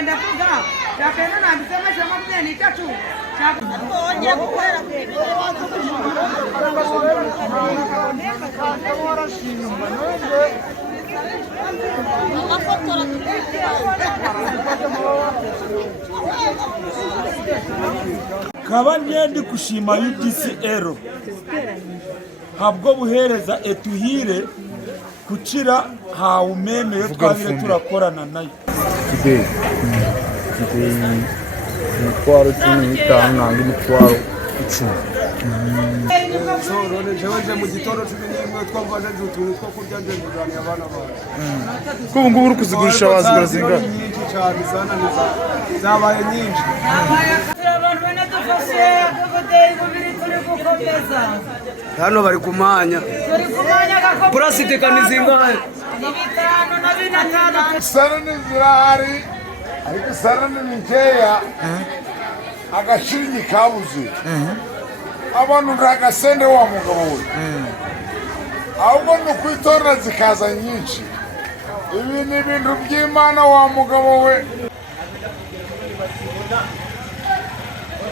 yenda kuga yakena nandisema chama kugeni tatu ongera gukorera kaba ndi kushima UDCR habwo buhereza etuhire kucira ha umemewe twabire turakorana nayo umutwaro 15 nangi umutwaro 10 Soro nejeje mu gitondo 11 twamvaje utuntu two kurya ndenguranye abana bawe ko ngubu uri kuzigurisha wazigura zinga nyinshi cyane sana zabaye nyinshi abantu bene dufashe akogoteye kubiri turi gukomeza hano bari kumanya gako plastic ni zingahe bitano na binatano sana n'izirahari ariko sana n'inkeya agashiringi kabuze abantu ntagasende wa mugabo we ahubwo ni ukwitorera zikaza nyinshi ibi ni ibintu by'Imana wa mugabo we